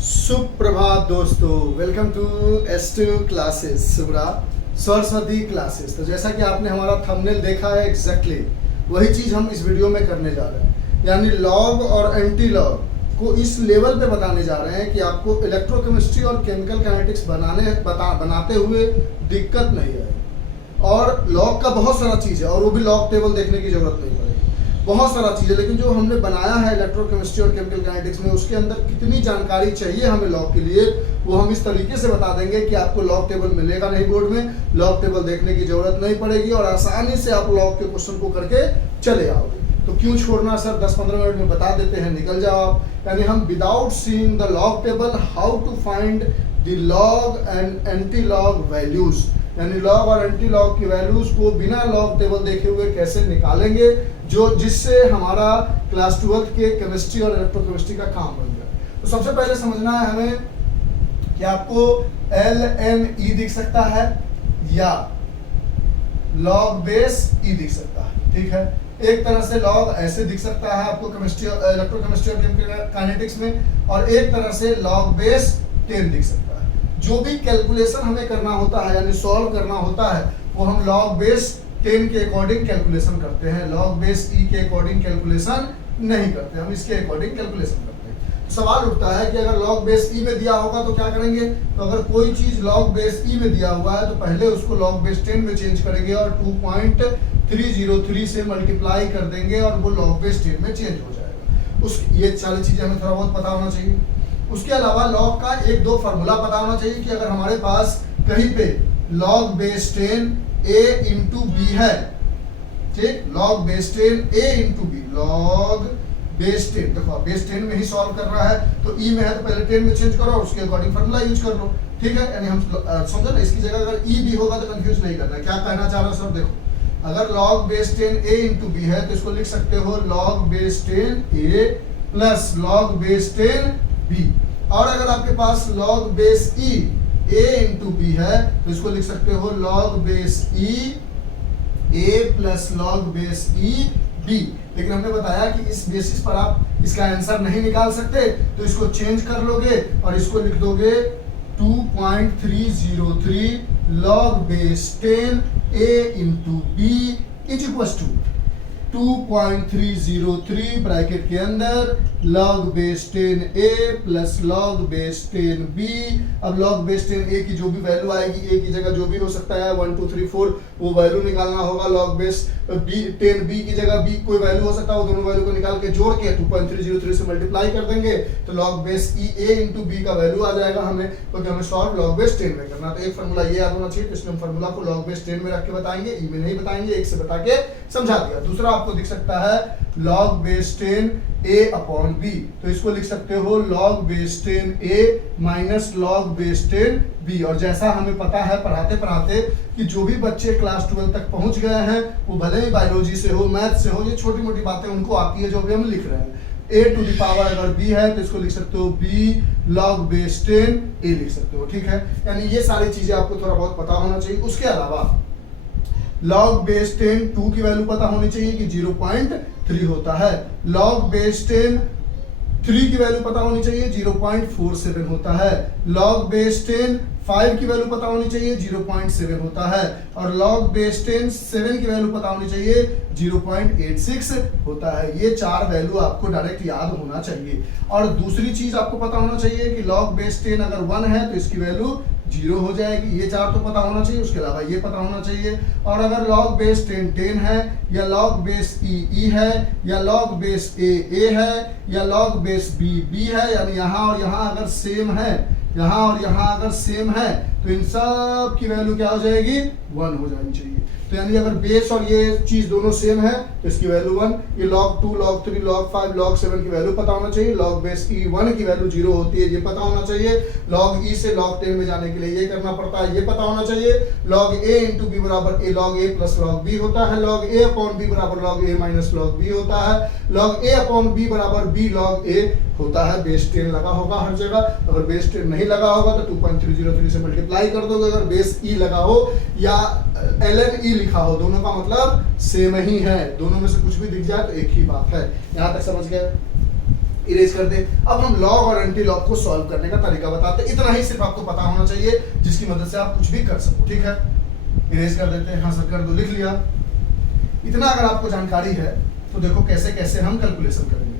सुप्रभात दोस्तों, welcome to S2 classes Subra Saraswati classes. तो जैसा कि आपने हमारा थंबनेल देखा है, एग्जैक्टली वही चीज़ हम इस वीडियो में करने जा रहे हैं। यानी लॉग और एंटी लॉग को इस लेवल पे बताने जा रहे हैं कि आपको इलेक्ट्रोकेमिस्ट्री और केमिकल काइनेटिक्स बनाते हुए दिक्कत नहीं है। और लॉग का बहुत सारा चीज़ है, और वो भी लॉग टेबल देखने की जरूरत नहीं पड़ेगी। बहुत सारा चीज़ है, लेकिन जो हमने बनाया है इलेक्ट्रोकेमिस्ट्री और केमिकल काइनेटिक्स में, उसके अंदर कितनी जानकारी चाहिए हमें लॉग के लिए, वो हम इस तरीके से बता देंगे कि आपको लॉग टेबल मिलेगा नहीं बोर्ड में, लॉग टेबल देखने की जरूरत नहीं पड़ेगी और आसानी से आप लॉग के क्वेश्चन को करके चले आओगे। तो क्यों छोड़ना सर, 10-15 मिनट में बता देते हैं, निकल जाओ आप। यानी हम without seeing the log table how to find the log and anti log values, यानी लॉग और एंटी लॉग की वैल्यूज को बिना लॉग टेबल देखे हुए कैसे निकालेंगे, जो जिससे हमारा क्लास 12th के केमिस्ट्री और इलेक्ट्रोकेमिस्ट्री का काम बन जाए। तो सबसे पहले समझना है हमें कि आपको LNE दिख सकता है या लॉग बेस E दिख सकता है, ठीक है। एक तरह से लॉग ऐसे दिख सकता है आपको केमिस्ट्री, इलेक्ट्रोकेमिस्ट्री और केमिकल काइनेटिक्स में, और एक तरह से लॉग बेस 10 दिख सकता है। जो भी कैलकुलेशन हमें करना होता है, यानी सॉल्व करना होता है, वो हम लॉग बेस 10 के अकॉर्डिंग कैलकुलेशन करते हैं। लॉग बेस E के अकॉर्डिंग कैलकुलेशन नहीं करते, हम इसके अकॉर्डिंग कैलकुलेशन करते हैं। तो सवाल उठता है कि अगर लॉग बेस E में दिया होगा तो क्या करेंगे। तो अगर कोई चीज लॉग बेस E में दिया हुआ है तो पहले उसको लॉग बेस 10 में चेंज करेंगे और 2.303 से मल्टीप्लाई कर देंगे और वो लॉग बेस 10 में चेंज हो जाएगा। ये सारी चीजें हमें थोड़ा बहुत पता होना चाहिए। उसके अलावा लॉग का 1-2 फार्मूला पता होना चाहिए कि अगर हमारे पास कहीं पे log base 10 A into B है, ठीक, log base 10 A into B, log base 10, देखो बेस 10 में ही सॉल्व कर रहा है तो E में है तो पहले 10 में चेंज करो और उसके अकॉर्डिंग फार्मूला यूज कर लो, ठीक है। यानी हम समझो ना, इसकी जगह अगर E भी होगा तो कंफ्यूज नहीं करना। क्या कहना चाह रहा हूं सर, देखो अगर log base 10 A into B है तो इसको लिख सकते हो log base 10 A plus log base 10 B, और अगर आपके पास log base E A into B है तो इसको लिख सकते हो log base E A plus log base E B। लेकिन हमने बताया कि इस बेसिस पर आप इसका आंसर नहीं निकाल सकते, तो इसको चेंज कर लोगे और इसको लिख दोगे 2.303 log base 10 A into B is equal to 2.303 bracket के अंदर log base 10 A plus log base 10 B। अब लॉग बेस 10 A की जो भी वैल्यू आएगी, A की जगह जो भी हो सकता है 1 2 3 4 वो वैल्यू निकालना होगा। लॉग बेस 10 B की जगह B कोई वैल्यू हो सकता है, वो दोनों वैल्यू को निकाल के जोड़ के 2.303 से मल्टीप्लाई कर देंगे तो log base E A into B का वैल्यू आ जाएगा हमें, क्योंकि हमें सॉल्व लॉग बेस 10 में करना। तो एक फार्मूला ये याद होना चाहिए, तो इसलिए हम फार्मूला को लॉग बेस 10 में रख के बताएंगे, E में नहीं बताएंगे, एक से बता के समझा दिया। दूसरा आपको दिख सकता है log base 10 A upon B, तो इसको लिख सकते हो log base 10 A minus log base 10 B। और जैसा हमें पता है पढ़ाते पढ़ाते कि जो भी बच्चे क्लास 12 तक पहुंच गए हैं, वो भले ही बायोलॉजी से हो, मैथ से हो, ये छोटी मोटी बातें उनको आती है जो भी हम लिख रहे हैं। A टू द पावर अगर B है तो इसको लिख सकते हो B log बेस 10 A लिख सकते हो, ठीक है। यानी ये सारी चीजें आपको थोड़ा बहुत पता होना चाहिए। उसके अलावा लॉग बेस 10 2 की वैल्यू पता होनी चाहिए कि 0.3 होता है। लॉग बेस 10 3 की वैल्यू पता होनी चाहिए 0.47 होता है। लॉग बेस 10 5 की वैल्यू पता होनी चाहिए 0.7 होता है। और लॉग बेस 10 7 की वैल्यू पता होनी चाहिए 0.86 होता है। ये 4 वैल्यू आपको डायरेक्ट याद होना चाहिए। और दूसरी चीज आपको पता होना चाहिए कि लॉग बेस 10 अगर 1 है तो इसकी वैल्यू 0 हो जाएगी। ये 4 तो पता होना चाहिए, उसके अलावा ये पता होना चाहिए। और अगर लॉग बेस 10 10 है, या लॉग बेस E है, या लॉग बेस A है, या लॉग बेस B है, यानी यहाँ और यहाँ अगर सेम है, यहाँ और यहाँ अगर सेम है, तो इन सब की वैल्यू क्या हो जाएगी, 1 हो जानी चाहिए। तो यानी अगर बेस और ये चीज दोनों सेम है तो इसकी वैल्यू 1। ये log 2 log 3 log 5 log 7 की वैल्यू पता होना चाहिए। log बेस E 1 की वैल्यू 0 होती है, ये पता होना चाहिए। log E से log 10 में जाने के लिए ये करना पड़ता है, ये पता होना चाहिए। log A इंटू बी बराबर A log A plus log B होता है। log A अपॉन B बराबर log A minus log B होता है। log A अपॉन B बराबर B log A होता है। बेस 10 लगा होगा हर जगह, अगर बेस 10 नहीं लगा होगा तो 2.303 से मल्टीप्लाई कर दोगे। अगर बेस E लगा हो या LNE लिखा हो, दोनों का मतलब सेम ही है। दोनों में से कुछ भी दिख जाए तो एक ही बात है। यहां तक समझ गए। इरेज कर दे। अब हम लॉग और एंटी लॉग को सॉल्व करने का तरीका बताते हैं। इतना ही सिर्फ आपको पता होना चाहिए जिसकी मदद से आप कुछ भी कर सको। ठीक है, इरेज कर देते हैं। हाँ सर कर दो, लिख लिया। इतना अगर आपको जानकारी है तो देखो कैसे कैसे हम कैलकुलेशन करेंगे।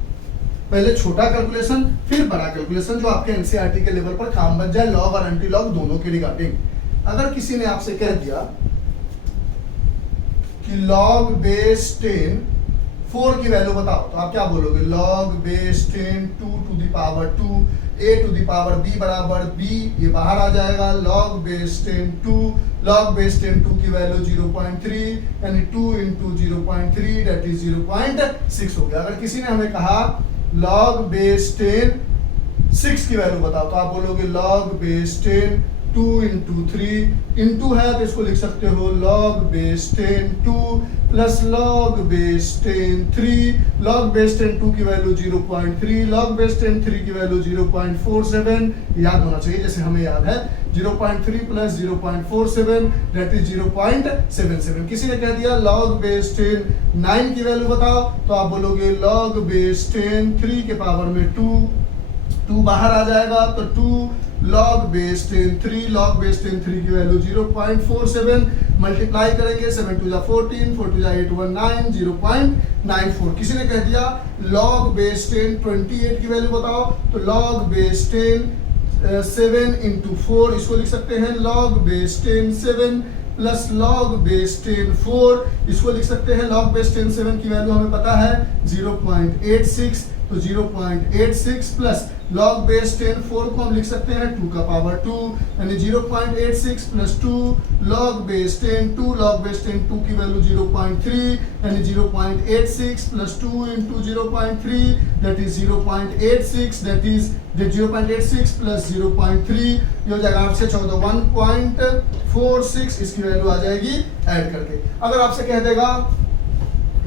पहले छोटा कैलकुलेशन फिर बड़ा कैलकुलेशन जो आपके एनसीईआरटी के लेवल पर काम बन जाए लॉग और एंटी लॉग दोनों के रिगार्डिंग। अगर किसी ने आपसे कह दिया कि लॉग बेस 10 4 की वैल्यू बताओ, तो आप क्या बोलोगे? Log base 10 2 to the power 2 a to the power b बराबर b, ये बाहर आ जाएगा। लॉग बेस 10 2, लॉग बेस 10 2 की वैल्यू 0.3 यानी 2 इंटू 0.3 दैट इज 0.6 हो गया। अगर किसी ने हमें कहा लॉग बेस 10 6 की वैल्यू बताओ, तो आप बोलोगे लॉग बेस 10 2 इंटू 3, इंटू है तो इसको लिख सकते हो log base 10 2 plus log base 10 3, log base 10 2 की वैल्यू 0.3, लॉग बेस 10 3 की वैल्यू 0.47, याद होना चाहिए जैसे हमें याद है 0.3 प्लस 0.47 दैट इज 0.77। किसी ने कह दिया लॉग बेस 10 9 की वैल्यू बताओ, तो आप बोलोगे लॉग बेस 10 3 के पावर में 2 बाहर आ जाएगा तो 2 लॉग बेस 10 3, लॉग बेस 10 3 की वैल्यू 0.47, मल्टीप्लाई करेंगे 7 टू जा 14 4 टू जा 8 1 9 0.94। किसी ने कह दिया लॉग बेस 10 28 की वैल्यू बताओ, तो लॉग बेस 10 7 इंटू 4, इसको लिख सकते हैं log base 10 7 plus log base 10 4, इसको लिख सकते हैं लॉग बेस 10 7 की वैल्यू हमें पता है 0.86, तो 0.86 प्लस लॉग बेस 10 4 को हम लिख सकते हैं 2 का पावर 2 यानी 0.86 plus 2 log base 10 2, log base 10 2 की वैल्यू 0.3 यानी 0.86 plus 2 into 0.3 that is 0.86, that is 0.86 plus 0.3 ये हो जाएगा आपसे 1.46, इसकी वैल्यू आ जाएगी ऐड करके। अगर आपसे कह देगा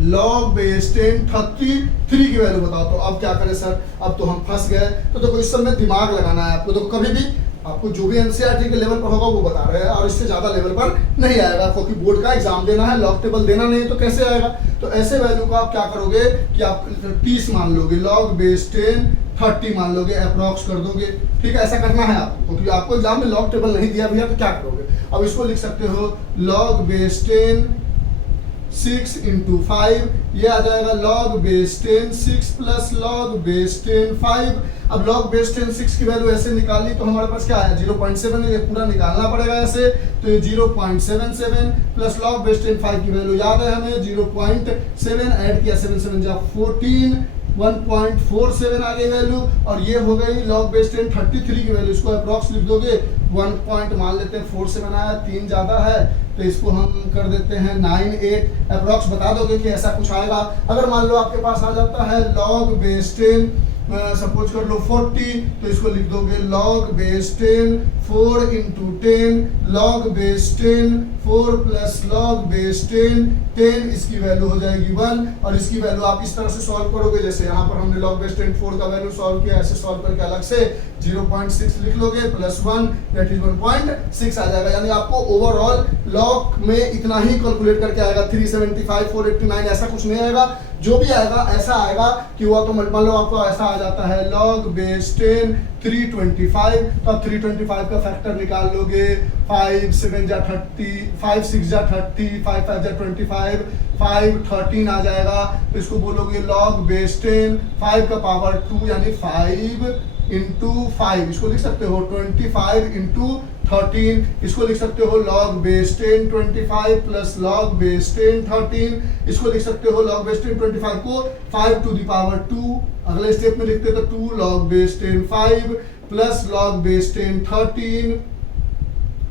लॉग बेस 10 33 की वैल्यू बताओ, तो अब क्या करें सर, अब तो हम फंस गए। तो देखो इस समय दिमाग लगाना है आपको। देखो कभी भी आपको जो भी एनसीईआरटी के लेवल पर होगा वो बता रहे हैं और इससे ज्यादा लेवल पर नहीं आएगा, क्योंकि बोर्ड का एग्जाम देना है, लॉग टेबल देना नहीं तो कैसे आएगा। तो ऐसे वैल्यू को आप क्या करोगे कि आप 30 मान लोगे, लॉग बेस 10 30 मान लोगे, अप्रॉक्स कर दोगे। ठीक है, ऐसा करना है आपको, क्योंकि आपको एग्जाम में लॉग टेबल नहीं दिया भैया तो क्या करोगे। अब इसको लिख सकते हो लॉग बेस 10 6 इंटू 5, ये आ जाएगा log base 10 6 plus log base 10 5। अब लॉग बेस 10 6 की वैल्यू ऐसे निकाली तो हमारे पास क्या है 0.7, ये पूरा निकालना पड़ेगा ऐसे, तो ये 0.77 प्लस लॉग बेस 10 5 की वैल्यू याद है हमें 0.7, ऐड किया 7 7 जा 14 1.47 आ गई वैल्यू, और ये हो गई लॉग बेस 10 33 की वैल्यू। इसको अप्रॉक्स लिख दोगे 1 पॉइंट मान लेते हैं 47 आया, 3 ज्यादा है तो इसको हम कर देते हैं 98, अप्रॉक्स बता दोगे कि ऐसा कुछ आएगा। अगर मान लो आपके पास आ जाता है लॉग बेस 10 सपोज कर लो 40, तो इसको लिख दोगे log base 10 4 into 10, log base 10 4 plus log base 10 इसकी वैल्यू हो जाएगी 1, और इसकी वैल्यू आप इस तरह से सॉल्व करोगे जैसे यहाँ पर हमने लॉग बेस 10 4 का वैल्यू सॉल्व किया, ऐसे सॉल्व करके अलग से 0.6 लिख लोगे प्लस 1 दैट इज 1.6 आ जाएगा। यानी आपको ओवरऑल लॉग में इतना ही कैलकुलेट करके आएगा, 375 489 ऐसा कुछ नहीं आएगा। जो भी आएगा ऐसा आएगा कि वो तो मान लो आपको ऐसा आ जाता है लॉग बेस 10 325, तो आप 325 का फैक्टर निकाल लोगे, 5 7 जा 30 5 6 जा 30 5 5 जा 25 5 13 आ जाएगा। तो इसको बोलोगे लॉग बेस 10 5 का पावर 2 यानी 5 इंटू 5, इसको लिख सकते हो 25 इंटू 13, इसको लिख सकते हो log base 10 25 plus log base 10 13, इसको लिख सकते हो लॉग बेस 10 25 को 5 टू द पावर 2, अगले स्टेप में लिखते तो 2 log base 10 5 plus log base 10 13।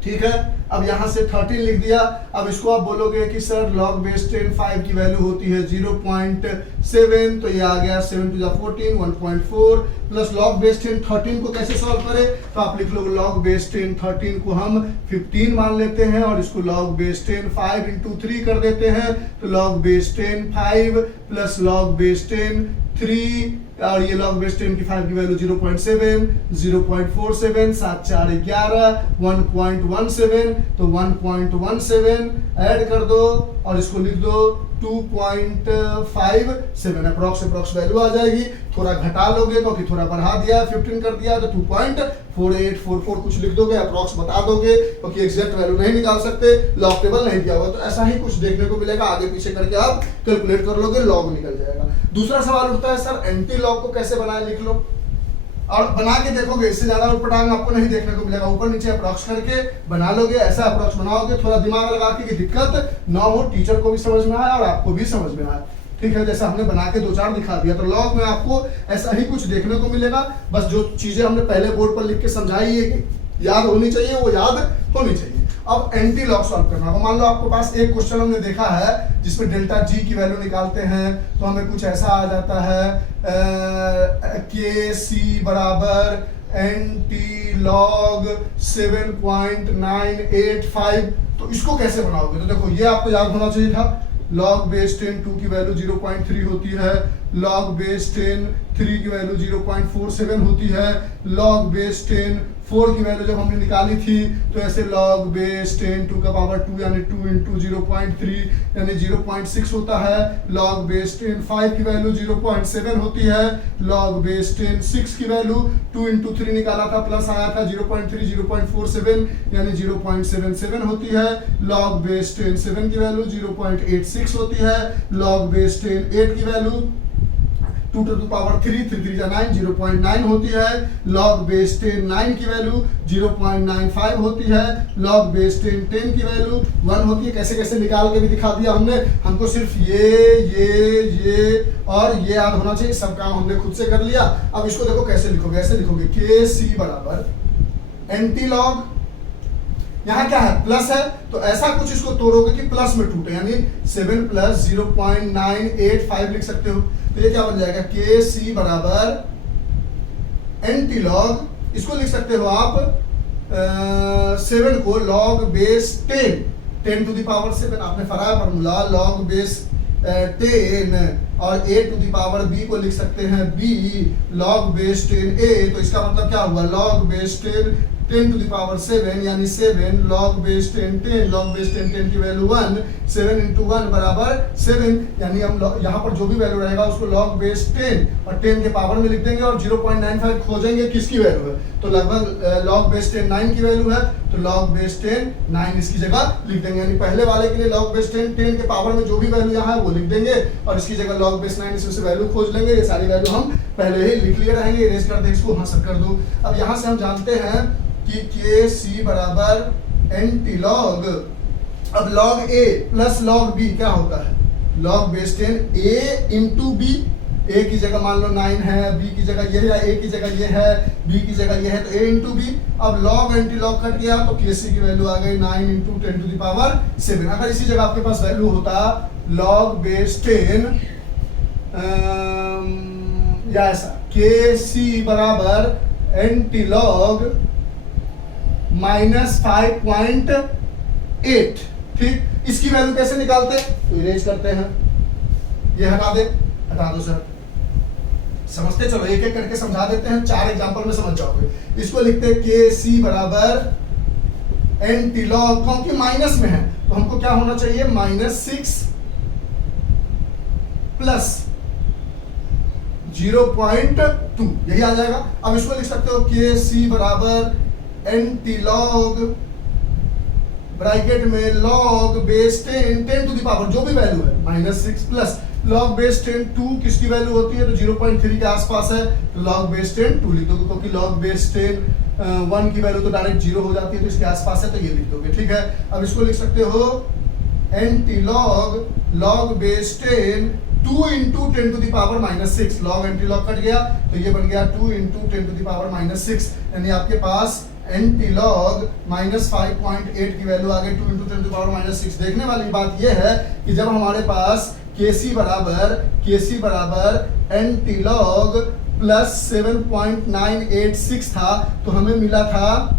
ठीक है, अब यहां से 13 लिख दिया। अब इसको आप बोलोगे कि सर लॉग बेस 10 5 की वैल्यू होती है 0.7, तो ये आ गया 7 टू 14 1.4 प्लस लॉग बेस 10 13 को कैसे सॉल्व करें, तो आप लिख लो लॉग बेस 10 13 को हम 15 मान लेते हैं और इसको लॉग बेस 10 5 इंटू 3 कर देते हैं, तो log base 10 5 plus log base 10 3, और ये लॉग बेस 10 की 5 की वैल्यू 0.7 0.47 7 4 11 1.17, तो 1.17 ऐड कर दो और इसको लिख दो 2.57 अप्रॉक्स वैल्यू आ जाएगी। थोड़ा घटा लोगे क्योंकि थोड़ा बढ़ा दिया है, 15 कर दिया तो 2.4844 कुछ लिख दोगे, अप्रॉक्स बता दोगे क्योंकि एग्जैक्ट वैल्यू नहीं निकाल सकते, लॉग टेबल नहीं दिया हुआ, तो ऐसा ही कुछ देखने को मिलेगा। आगे पीछे करके आप कैलकुलेट कर लोगे, लॉग निकल जाएगा। दूसरा सवाल उठता है सर एंटी लॉग को कैसे बनाए, लिख लो और बना के देखोगे, इससे ज्यादा उटपटांग आपको नहीं देखने को मिलेगा। ऊपर नीचे अप्रॉक्स करके बना लोगे, ऐसा अप्रॉक्स बनाओगे, थोड़ा दिमाग लगा के कि दिक्कत ना हो, टीचर को भी समझ में आए और आपको भी समझ में आए। ठीक है, जैसा हमने बना के 2-4 दिखा दिया, तो लॉग में आपको ऐसा ही कुछ देखने को मिलेगा। बस जो चीजें हमने पहले बोर्ड पर लिख के समझाई है कि याद होनी चाहिए, वो याद होनी चाहिए। अब एंटी लॉग सॉल्व करना होगा। मान लो आपके पास एक क्वेश्चन हमने देखा है जिसमें डेल्टा जी की वैल्यू निकालते हैं, तो हमें कुछ ऐसा आ जाता है के सी बराबर एंटी लॉग 7.985। तो इसको कैसे बनाओगे, तो देखो ये आपको याद होना चाहिए था। लॉग बेस 10 2 की वैल्यू 0.3 होती है, लॉग बेस 10 3 की वैल्यू 0.47 होती है, लॉग बेस 10 4 की वैल्यू जब हमने निकाली थी तो ऐसे लॉग बेस 10 2 का पावर 2 यानी 2 इंटू 0.3 यानी 0.6 होता है, लॉग बेस 10 5 की वैल्यू 0.7 होती है, लॉग बेस 10 6 की वैल्यू 2 इंटू 3 निकाला था, प्लस आया था 0.3 0.47 यानी 0.77 होती है, लॉग बेस 10 7 की वैल्यू 0.86 होती है, लॉग बेस 10 8 की वैल्यू 2 to the power 3 3 3 9 0.9 होती है, लॉग बेस 10 9 की वैल्यू 0.95 होती है, लॉग बेस 10 10 की वैल्यू 1 होती है। कैसे कैसे निकाल के भी दिखा दिया हमने, हमको सिर्फ ये और ये याद होना चाहिए, सब काम हमने खुद से कर लिया। अब इसको देखो कैसे लिखोगे, ऐसे लिखोगे के सी बराबर एंटी लॉग, यहाँ क्या है प्लस है, तो ऐसा कुछ इसको तोड़ोगे कि प्लस में टूटे, यानी 7 + 0.985 लिख सकते हो। तो ये क्या बन जाएगा के सी बराबर एंटी लॉग, इसको लिख सकते हो आप 7 को log base 10 to the power 7, आपने फराया फार्मूला लॉग बेस 10 और a to the power b को लिख सकते हैं b लॉग बेस 10a। तो इसका मतलब क्या हुआ, log base 10 10 to the power 7 यानी 7 लॉग बेस 10 10, लॉग बेस 10 10 की वैल्यू 1, 7 इंटू 1 बराबर 7, यानी हम यहाँ पर जो भी वैल्यू रहेगा उसको लॉग बेस 10 और 10 के पावर में लिख देंगे और 0.95 खोजेंगे किसकी वैल्यू है, तो लगभग लॉग बेस 10 9 की वैल्यू है, तो लॉग बेस 10 9 इसकी जगह लिख देंगे। यानी पहले वाले के लिए लॉग बेस 10 10 के पावर में जो भी वैल्यू यहाँ है वो लिख देंगे और इसकी जगह लॉग बेस 9 इसमें से वैल्यू खोज लेंगे। ये सारी वैल्यू हम पहले ही लिख लिए रहेंगे, इरेज कर दे इसको, हाँ सर कर दो। अब यहाँ से हम जानते हैं कि के सी बराबर एंटी लॉग, अब लॉग ए प्लस लॉग बी क्या होता है, लॉग बेस 10 ए इंटू बी, ए की जगह मान लो 9 है, बी की जगह ये है, ए की जगह ये है, बी की जगह ये है, तो ए इंटू बी। अब लॉग एंटी लॉग कट गया तो के सी की वैल्यू आ गई 9 इंटू 10 टू द पावर 7। अगर इसी जगह आपके पास वैल्यू होता लॉग बेस 10 या ऐसा के सी बराबर एंटी लॉग -5.8, ठीक, इसकी वैल्यू कैसे निकालते हैं, तो इरेज करते हैं, ये हटा दो सर, समझते चलो एक एक करके समझा देते हैं, 4 एग्जांपल में समझ जाओगे। इसको लिखते हैं के सी बराबर एंटी लॉग, क्योंकि माइनस में है तो हमको क्या होना चाहिए -6 प्लस 0.2 यही आ जाएगा। अब इसको लिख सकते हो के सी बराबर एंटी लॉग ब्रैकेट में log base 10 10 to the power जो भी वैल्यू है -6 प्लस लॉग बेस 10 2 किसकी वैल्यू होती है, तो 0.3 के आसपास है, तो लॉग बेस 10 2 लिख दोगे, क्योंकि लॉग बेस 10 1 की वैल्यू तो डायरेक्ट 0 हो जाती है, तो इसके आसपास है तो ये लिख दोगे, ठीक है। अब इसको लिख सकते हो anti log log base 10 2 into 10 to the power -6, log anti log cut गया तो ये बन गया 2 इंटू 10 टू द पावर -6, यानी आपके पास एंटी लॉग -5.8 की वैल्यू आ गई 2 इंटू 10 टू द पावर -6। देखने वाली बात यह है कि जब हमारे पास के सी बराबर एंटी लॉग प्लस 7.986 था तो हमें मिला था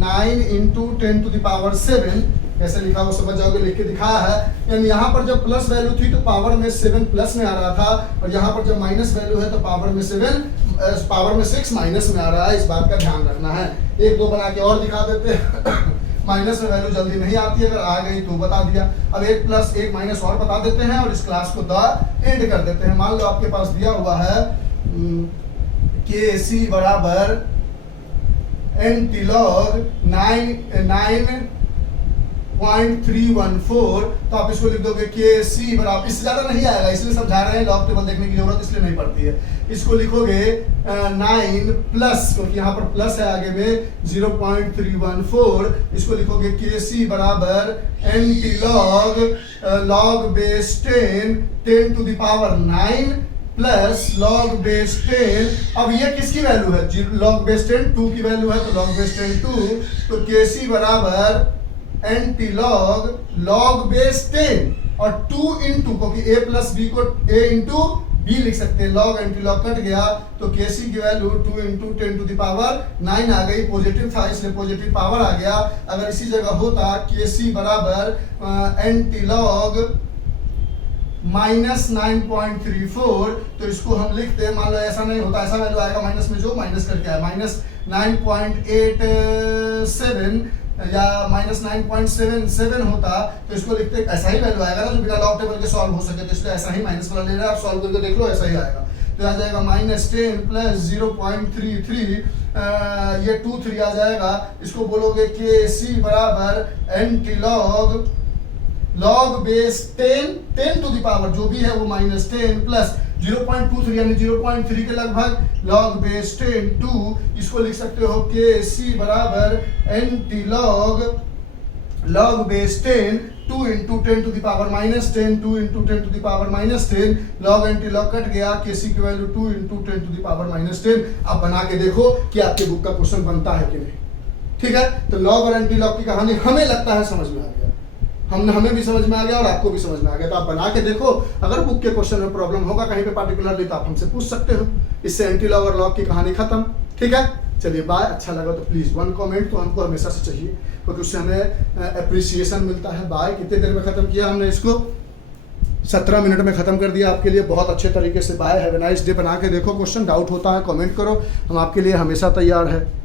9 इंटू 10 टू द पावर 7, कैसे लिखा वो समझ जाओगे, लिख के दिखाया है। यानी यहाँ पर जब प्लस वैल्यू थी तो पावर में 7 प्लस में आ रहा था, और यहाँ पर जब माइनस वैल्यू है तो पावर में 6 माइनस में आ रहा है, इस बात का ध्यान रखना है। 1 2 बना के और दिखा देते हैं माइनस में वैल्यू जल्दी नहीं आती है, अगर आ गई तो बता दिया। अब 1 प्लस 1 माइनस और बता देते हैं और इस क्लास को द एंड कर देते हैं। मान लो आपके पास दिया हुआ है के सी बराबर एंटी लॉग 9.314, तो आप इसको लिख दोगे के सी बराबर, इससे ज्यादा नहीं आएगा इसलिए समझा रहे हैं, लॉग टेबल देखने की जरूरत इसलिए नहीं पड़ती है। इसको लिखोगे 9 प्लस, क्योंकि यहाँ पर प्लस है आगे में 0.314, इसको लिखोगे के सी बराबर anti log base 10 to the power 9 plus log base 10। अब ये किसकी वैल्यू है? लॉग बेस 10 2 की वैल्यू है, तो लॉग बेस 10 2, तो के सी बराबर एंटी लॉग बेस 10 और 2 इंटू, क्योंकि a प्लस बी को a इंटू बी लिख सकते हैं, लॉग एंटी लॉग कट गया तो के सी की value 2 into 10 to the power 9 आ गई, पॉजिटिव था इसलिए पॉजिटिव पावर आ गया। अगर इसी जगह होता के सी बराबर एंटी लॉग माइनस 9.34, तो इसको हम लिखते हैं, मान लो ऐसा नहीं होता, ऐसा वैल्यू आएगा माइनस में जो माइनस करके आया, माइनस 9.87 या माइनस 9.77 होता, तो इसको लिखते ऐसा ही वैल्यू आएगा ना, जो बिना लॉग टेबल के सॉल्व हो सके, तो इसलिए ऐसा ही माइनस वाला ले रहा है, आप सॉल्व करके देख लो ऐसा ही आएगा। तो आ जाएगा -10 प्लस 0.33, ये 23 आ जाएगा। इसको बोलोगे के सी बराबर anti log base 10 to the power जो भी है वो -10 प्लस 0.23 यानी 0.3 के लगभग लॉग बेस 10 2, इसको लिख सकते हो के सी बराबर anti log base 10 2 into 10 to the power -10 2 into 10 to the power -10, log anti log cut गया, के सी की value 2 into 10 to the power -10। आप बना के देखो कि आपके बुक का क्वेश्चन बनता है कि नहीं। ठीक है, तो लॉग और एंटी लॉग की कहानी हमें लगता है समझ में आ गया, हमें भी समझ में आ गया और आपको भी समझ में आ गया। तो आप बना के देखो, अगर बुक के क्वेश्चन में प्रॉब्लम होगा कहीं पे पार्टिकुलरली तो आप हमसे पूछ सकते हो। इससे एंटी लॉग और लॉग की कहानी खत्म। ठीक है, चलिए बाय। अच्छा लगा तो प्लीज 1 कमेंट तो हमको हमेशा से चाहिए, क्योंकि उससे हमें अप्रिसिएशन मिलता है। बाय। कितने देर में खत्म किया हमने इसको? 17 मिनट में खत्म कर दिया आपके लिए बहुत अच्छे तरीके से। Bye, have a nice day. बना के देखो क्वेश्चन, डाउट होता है कमेंट करो, हम आपके लिए हमेशा तैयार है।